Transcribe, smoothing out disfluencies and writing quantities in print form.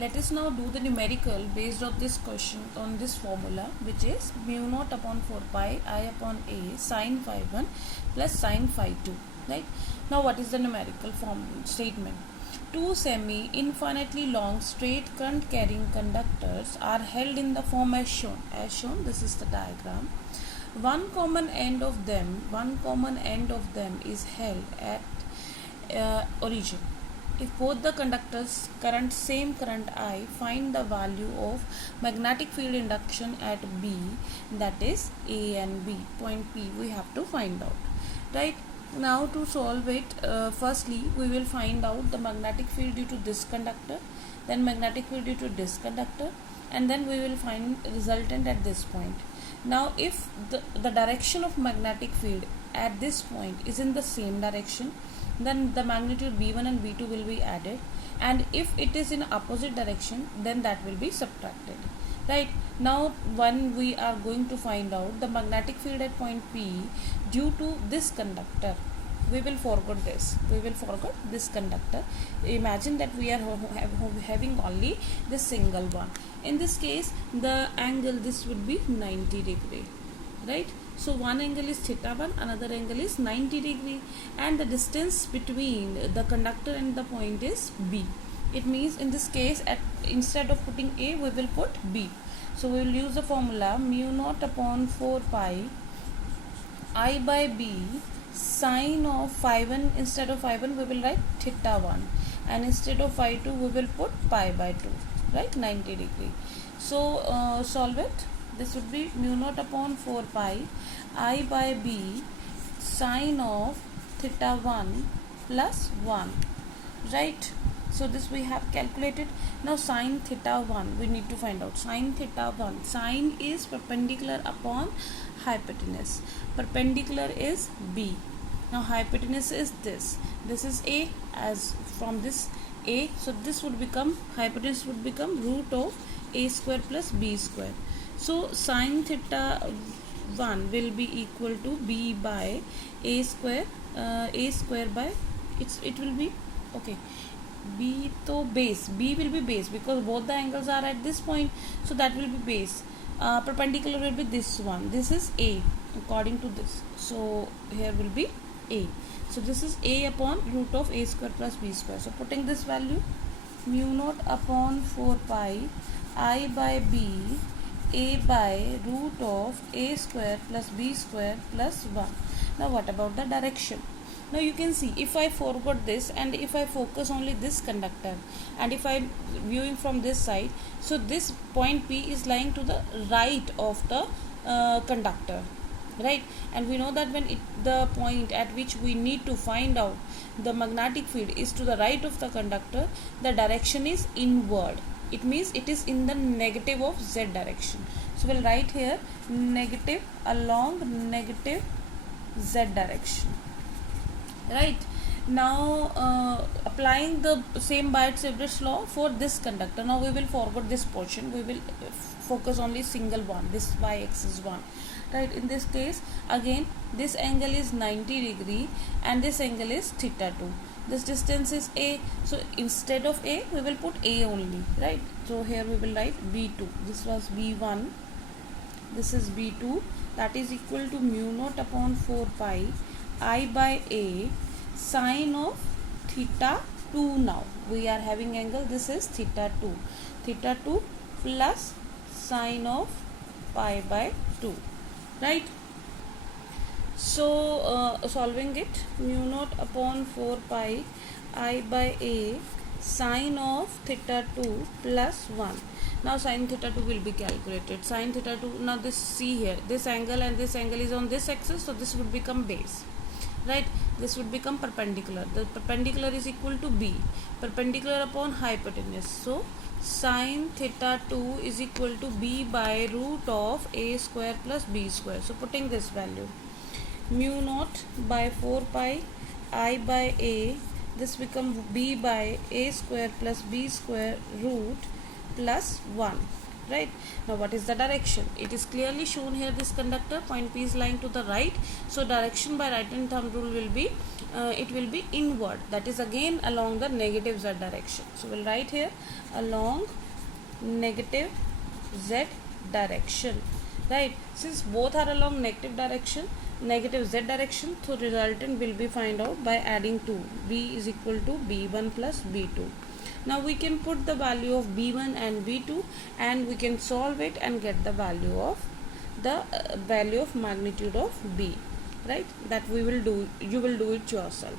let us now do the numerical based on this question, on this formula, which is mu naught upon 4 pi I upon a sine phi 1 plus sine phi 2. Right? Now what is the numerical form statement? Two semi-infinitely long straight current carrying conductors are held in the form as shown. As shown, this is the diagram. One common end of them is held at origin. If both the conductors current same current I, find the value of magnetic field induction at B, that is A and B. Point P we have to find out. Right? Now to solve it, firstly we will find out the magnetic field due to this conductor, then magnetic field due to this conductor, and then we will find resultant at this point. Now if the direction of magnetic field at this point is in the same direction, then the magnitude B1 and B2 will be added, and if it is in opposite direction, then that will be subtracted. Right? Now when we are going to find out the magnetic field at point P due to this conductor, we will forget this conductor. Imagine that we are having only this single one. In this case, the angle, this would be 90 degree. Right? So one angle is theta 1, another angle is 90 degree, and the distance between the conductor and the point is B. It means in this case, instead of putting A, we will put B. So we will use the formula mu naught upon 4 pi I by B sine of phi 1. Instead of phi 1 we will write theta 1, and instead of phi 2 we will put pi by 2, right, 90 degree. So solve it. This would be mu naught upon 4 pi I by B sine of theta 1 plus 1. Right? So this we have calculated. Now sine theta 1 we need to find out. Sine theta 1. Sine is perpendicular upon hypotenuse. Perpendicular is B. Now hypotenuse is this. This is A, as from this A. So this would become, hypotenuse would become root of A square plus B square. So sine theta 1 will be equal to B by A square by, it will be, okay, B to base, B will be base because both the angles are at this point, so that will be base. Perpendicular will be this one, this is A according to this, so here will be A. So this is A upon root of A square plus B square. So putting this value, mu naught upon 4 pi I by B A by root of A square plus B square plus 1. Now what about the direction? Now you can see, if I forgot this and if I focus only this conductor, and if I am viewing from this side, so this point P is lying to the right of the conductor, right? And we know that when the point at which we need to find out the magnetic field is to the right of the conductor, the direction is inward. It means it is in the negative of Z direction. So we'll write here negative along negative Z direction. Right? Now applying the same Biot-Savart law for this conductor. Now we will forget this portion. We will focus only single one. This y-axis one. Right? In this case, again this angle is 90 degree and this angle is theta 2. This distance is A. So instead of A, we will put A only. Right? So here we will write B2. This was B1. This is B2. That is equal to mu naught upon 4 pi I by A sine of theta 2. Now we are having angle, this is theta 2. Theta 2 plus sine of pi by 2. Right? So solving it, mu naught upon 4 pi I by A sine of theta 2 plus 1. Now sine theta 2 will be calculated. Sine theta 2, now this, see here, this angle and this angle is on this axis, so this would become base. Right? This would become perpendicular. The perpendicular is equal to B. Perpendicular upon hypotenuse. So sine theta 2 is equal to B by root of A square plus B square. So putting this value, mu naught by 4 pi I by A, this becomes B by A square plus B square root plus 1. Right? Now what is the direction? It is clearly shown here, this conductor, point P is lying to the right. So direction by right hand thumb rule will be, it will be inward. That is again along the negative Z direction. So we'll write here along negative z direction, right? Since both are along negative z direction, so resultant will be find out by adding 2. B is equal to b1 plus b2. Now we can put the value of b1 and b2 and we can solve it and get the value of magnitude of b, right? That we will do, you will do it yourself.